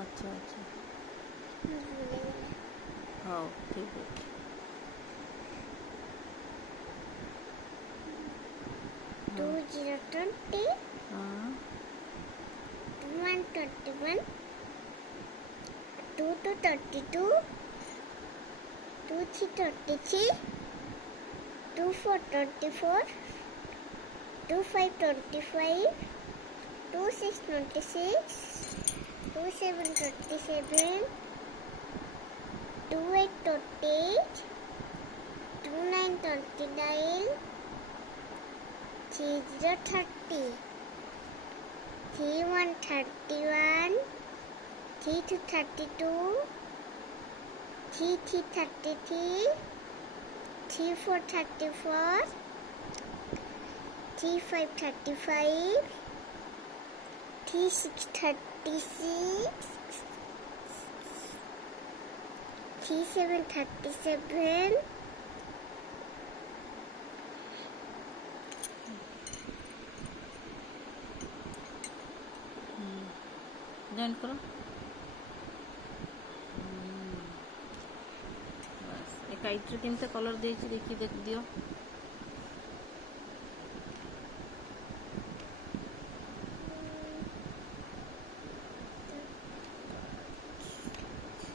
আচ্ছা আচ্ছা ହଉ ଠିକ୍ ଅଛି। Two zero 20, ହଁ 1 21, 2 2 32, 2 3 33, 2 4 24, 2 5 25, 2 6 26, 2 7 27, 2 8 28, 2 9 29, 3 0 30, 3 1 31, 3 2 32, 3 3 33, 3 4 34, 3 5 35, 3 6 36, 3 7 37, ଜଏନ୍ କର। ବାସ୍ ଏ କାଇଟ୍ରେ କେମିତି କଲର୍ ଦେଇଛି ଦେଖି ଦିଅ।